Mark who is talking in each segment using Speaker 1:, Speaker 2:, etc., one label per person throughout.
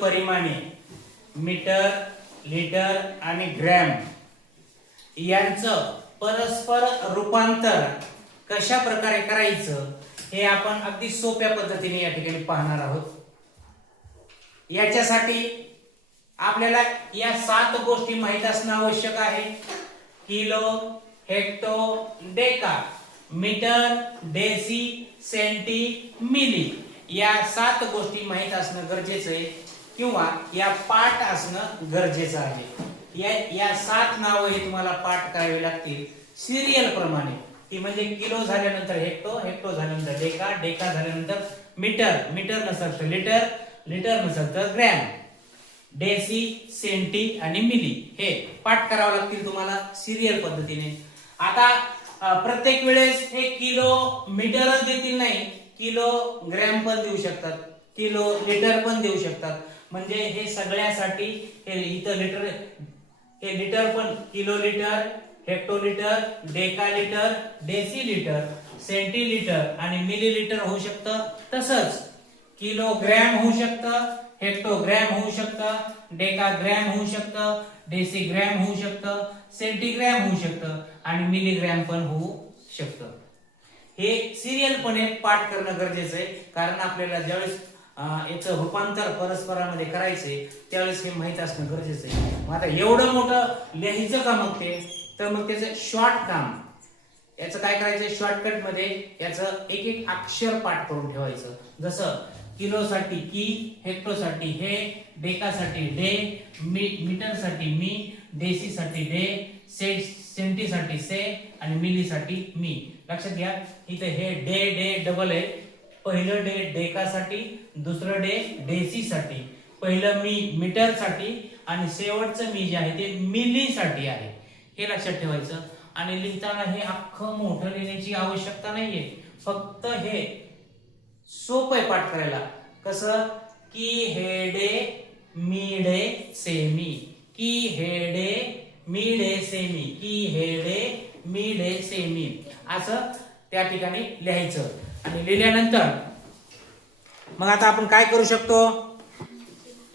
Speaker 1: परिमाणे metre litre आणि gram यांचं परस्पर रूपांतर कशा प्रकारे करायचं हे आपण अगदी सोप्या पद्धतीने या ठिकाणी पाहणार आहोत. याच्यासाठी आपल्याला या सात गोष्टी माहीत असणं आवश्यक आहे. Kilo hecto deca metre deci centi milli या सात गोष्टी माहीत असणं गरजेचं आहे. किंवा या पाठ असणं गरजेचं आहे. या या सात नावं हे तुम्हाला पाठ करावी लागतील. सिरियल प्रमाणे. ती म्हणजे किलो झाल्यानंतर हेक्टो हेक्टो झाल्यानंतर डेका डेका झाल्यानंतर मीटर. मीटर नसेल तर लिटर लिटर नसेल तर ग्रॅम डेसी सेंटी आणि मिली हे पाठ करावं लागतील तुम्हाला सिरियल पद्धतीने. आता प्रत्येक वेळेस हे किलो मीटरच देतील नाही. किलो ग्रॅम पण देऊ शकतात. किलो लिटर पण देऊ शकतात. म्हणजे हे सगळ्यासाठी हे इथं लिटर हे लिटर पण kilo litre hectolitre deca litre deci litre centilitre आणि मिलीलिटर होऊ शकतं. तसंच किलोग्रॅम होऊ शकतं हेक्टोग्रॅम होऊ शकतं डेकाग्रॅम होऊ शकतं डेसीग्रॅम होऊ शकतं सेंटीग्रॅम होऊ शकतं आणि मिलीग्रॅम पण होऊ शकतं. हे सिरियलपणे पाठ करणं गरजेचं आहे कारण आपल्याला ज्यावेळेस याचं रूपांतर परस्परामध्ये करायचंय त्यावेळेस हे माहीत असणं गरजेचं आहे. मग आता एवढं मोठं लिहायचं का मग ते? तर मग त्याचं शॉर्ट काम. याचं काय करायचं? शॉर्टकटमध्ये याचं एक एक अक्षर पाठ करून ठेवायचं. जसं किलोसाठी की हेक्टोसाठी हे डेकासाठी डे मी मीटरसाठी मी डेसीसाठी डे से सेंटीसाठी से आणि मिलीसाठी मी. लक्षात घ्या इथे हे डे डे डबल आहे. पहिलं डे डेकासाठी दुसरं डे डेसीसाठी. पहिलं मी मीटरसाठी आणि शेवटचं मी जे आहे ते मिलीसाठी आहे. हे लक्षात ठेवायचं. आणि लिहिताना हे अख्खं मोठं लिहिण्याची आवश्यकता नाहीये. फक्त हे सोपं आहे पाठ करायला कसं? की हेडे मिडे सेमी की हेडे मिडे सेमी की हेडे मिडे सेमी असं त्या ठिकाणी लिहायचं. आणि लिहिल्यानंतर मग आता आपण काय करू शकतो?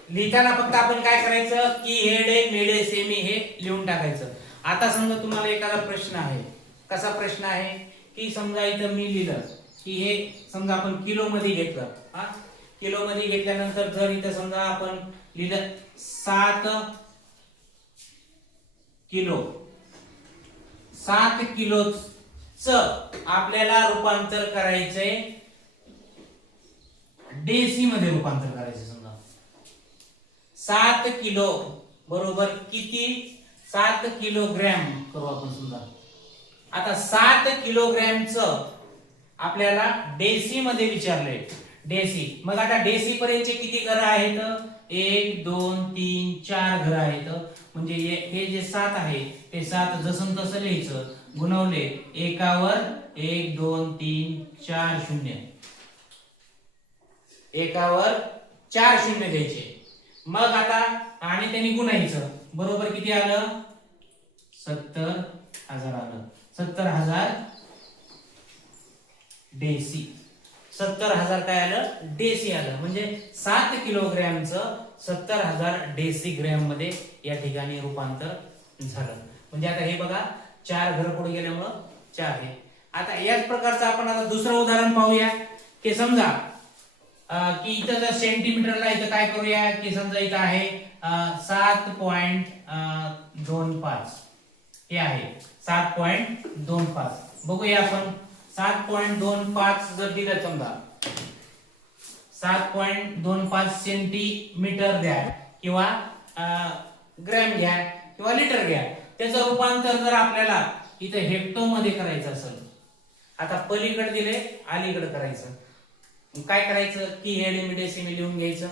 Speaker 1: लिहिताना फक्त आपण काय करायचं? की हेडे मेडे सेमी हे लिहून टाकायचं. आता समजा तुम्हाला एखादा प्रश्न आहे. कसा प्रश्न आहे? की समजा इथं मी लिहिलं की हे समजा आपण किलो मध्ये घेतलं. हा? किलो मध्ये घेतल्यानंतर जर इथं समजा आपण लिहिलं सात किलो. सात च आपल्याला रूपांतर करायचंय डेसी मध्ये रूपांतर करायचं समजा. सात किलो बरोबर किती? सात किलोग्रॅम करू आपण समजा. आता सात किलोग्रॅमच आपल्याला डेसी मध्ये विचारलंय. डेसी मग आता डेसी पर्यंतचे किती घर आहेत? एक दोन तीन चार घर आहेत. म्हणजे हे हे जे सात आहे ते सात जसं तसं लिहायचं. गुणवले एकावर एक दोन तीन चार शून्य. एकावर चार शून्य द्यायचे. मग आता आणि त्यांनी गुणायचं बरोबर किती आलं? सत्तर हजार आलं. सत्तर हजार डेसी. सत्तर हजार काय आलं? डेसी आलं. म्हणजे सात किलोग्रॅमचं सत्तर हजार डेसी ग्रॅममध्ये या ठिकाणी रूपांतर झालं. म्हणजे आता हे बघा चार घर पुढे गेल्यामुळं चार आहे आता याच प्रकारचं आपण आता दुसरं उदाहरण पाहूया. की समजा की इथं जर सेंटीमीटरला इथं काय करूया? की समजा इथं आहे सात पॉइंट दोन पाच. हे आहे. सात पॉइंट दोन पाच. बघूया आपण. सात पॉइंट दोन पाच जर दिलं समजा सात पॉइंट दोन पाच सेंटीमीटर द्या किंवा ग्रॅम घ्या किंवा लिटर घ्या. त्याचं रूपांतर जर आपल्याला इथं हेक्टो मध्ये करायचं असेल आता पलीकडे दिले अलीकडे करायचं. काय करायचं? की हे लिमिट लिहून घ्यायचं.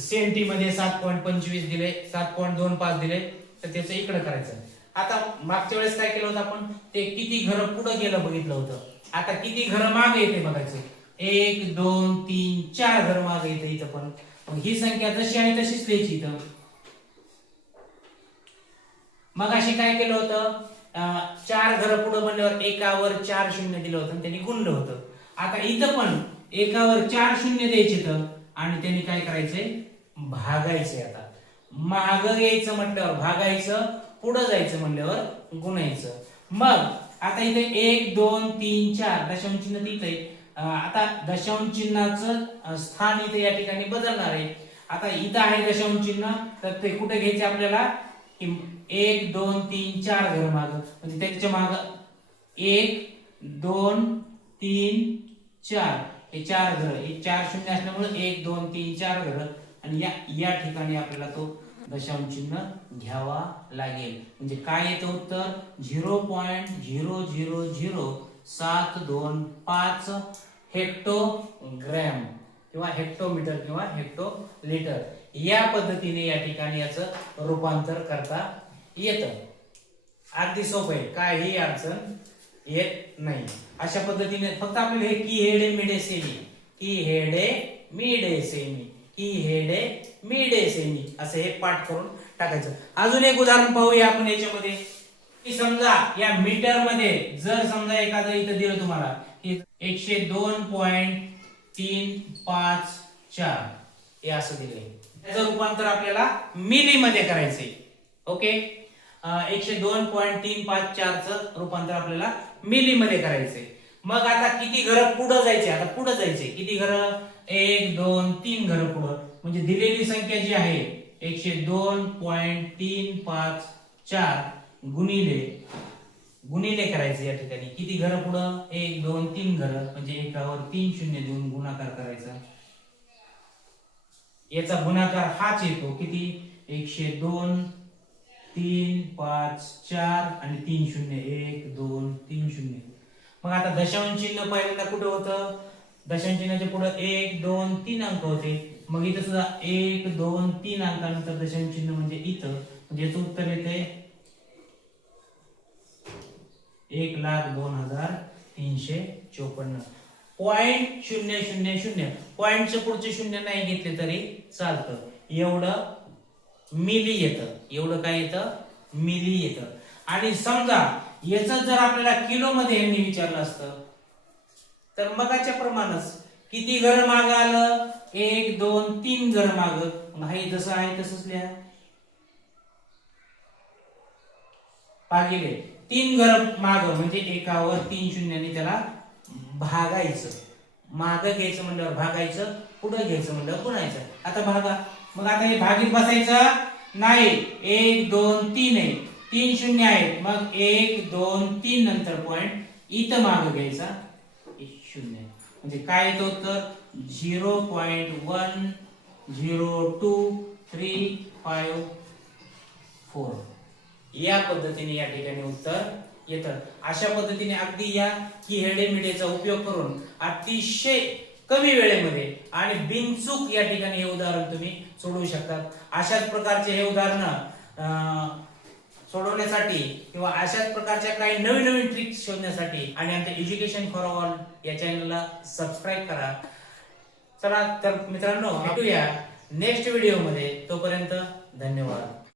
Speaker 1: सेंटीमध्ये सात पॉईंट पंचवीस दिले सात पॉईंट दोन पाच दिले तर त्याचं इकडे करायचं. आता मागच्या वेळेस काय केलं होतं आपण? ते किती घर पुढे गेलं बघितलं होतं. आता किती घर मागे येते बघायचं. एक दोन तीन चार घर मागे येते इथं पण. ही संख्या जशी आहे तशीच लिहायची इथं. मग अशी काय केलं होतं? चार घर पुढे म्हणल्यावर एकावर चार शून्य दिलं होतं त्यांनी गुणलं होतं. आता इथं पण एकावर चार शून्य द्यायचे तर आणि त्यांनी काय करायचंय? भागायचे आता. माग यायचं म्हटल्यावर भागायचं पुढं जायचं म्हणल्यावर गुणायचं मग आता इथे एक दोन तीन चार दशांश चिन्ह तिथे आहे. आता दशांश चिन्हाचं स्थान इथे या ठिकाणी बदलणार आहे. आता इथं आहे दशांश चिन्ह तर ते कुठे घ्यायचे आपल्याला? एक दोन तीन चार घर माग. म्हणजे त्याच्या माग एक दोन तीन चार. हे चार घर. हे चार शून्य असल्यामुळे एक दोन तीन चार घर. आणि या या ठिकाणी आपल्याला तो दशांश चिन्ह घ्यावा लागेल. म्हणजे काय येतं उत्तर? Zero point zero zero zero सात दोन पाच हेक्टोग्रॅम किंवा हेक्टोमीटर किंवा हेक्टो लिटर या पद्धतीने या ठिकाणी याचं रूपांतर करता येतं. अगदी सोपं आहे. काही अडचण येत नाही. अशा पद्धतीने फक्त आपल्याला हे की हेडे मिडे सेमी की हेडे मिडे सेमी की हेडे मिडे सेमी असं हे पाठ करून टाकायचं. अजून एक उदाहरण पाहूया आपण याच्यामध्ये. की समजा या मीटरमध्ये जर समजा एखादं इथं दिलं तुम्हाला की एकशे दोन पॉइंट तीन पाच चार हे असं दिले त्याचं रूपांतर आपल्याला मिली मध्ये करायचंय. ओके? एकशे दोन पॉइंट तीन पाच चारचं रूपांतर आपल्याला मिली मध्ये करायचंय. मग आता किती घर पुढं जायचे? आता पुढं जायचे किती घर? एक दोन तीन घर पुढं. म्हणजे दिलेली संख्या जी आहे एकशे दोन पॉइंट तीन पाच चार गुणिले गुणिले करायचे या ठिकाणी. किती घर पुढं? एक दोन तीन घर. म्हणजे एकावर तीन शून्य देऊन गुणाकार करायचा. याचा गुणाकार हाच येतो. किती? एकशे दोन तीन पाच चार आणि तीन शून्य. एक दोन तीन शून्य. मग आता दशांश चिन्ह पहिल्यांदा कुठं होतं? दशांश चिन्हाच्या पुढे एक दोन तीन अंक होते. मग इथं सुद्धा एक दोन तीन अंकानंतर दशांश चिन्ह म्हणजे इथं. म्हणजे याचं उत्तर येते एक लाख दोन हजार तीनशे चोपन्न. पॉइंट शून्य शून्य शून्य. पॉइंटच्या पुढचे शून्य नाही घेतले तरी चालतं. एवढं मिली येतं. एवढं काय येतं? मिली येतं. आणि समजा याच जर आपल्याला किलो मध्ये यांनी विचारलं असतं तर मगाच्या प्रमाणच किती घर माग आलं? एक दोन तीन घर माग. भाई जसं आहे तसंच लिहा. भागिले तीन घर माग म्हणजे एकावर तीन शून्याने त्याला भागायचं. माग घ्यायचं म्हणल्यावर भागायचं पुढे घ्यायचं म्हणल्यावर गुणायचं आता भागा मग आता हे भागीत बसायचं? नाही. एक दोन तीन आहे. तीन शून्य आहेत. मग एक दोन तीन नंतर पॉइंट इथं माग घ्यायचा. शून्य. म्हणजे काय येतो तर zero point one zero two three five four. या पद्धतीने या ठिकाणी उत्तर येतं. अशा पद्धतीने अगदी या की हेडे मिडेचा उपयोग करून अतिशय कमी वेळेमध्ये आणि बिनचूक या ठिकाणी हे उदाहरण तुम्ही सोडवू शकतात. अशाच प्रकारचे हे उदाहरण सोडवण्यासाठी किंवा अशाच प्रकारच्या काही नवीन नवीन ट्रिक्स शोधण्यासाठी आणि आमच्या एज्युकेशन फॉर ऑल या चॅनलला सबस्क्राईब करा. चला तर मित्रांनो भेटूया नेक्स्ट व्हिडिओमध्ये तोपर्यंत धन्यवाद.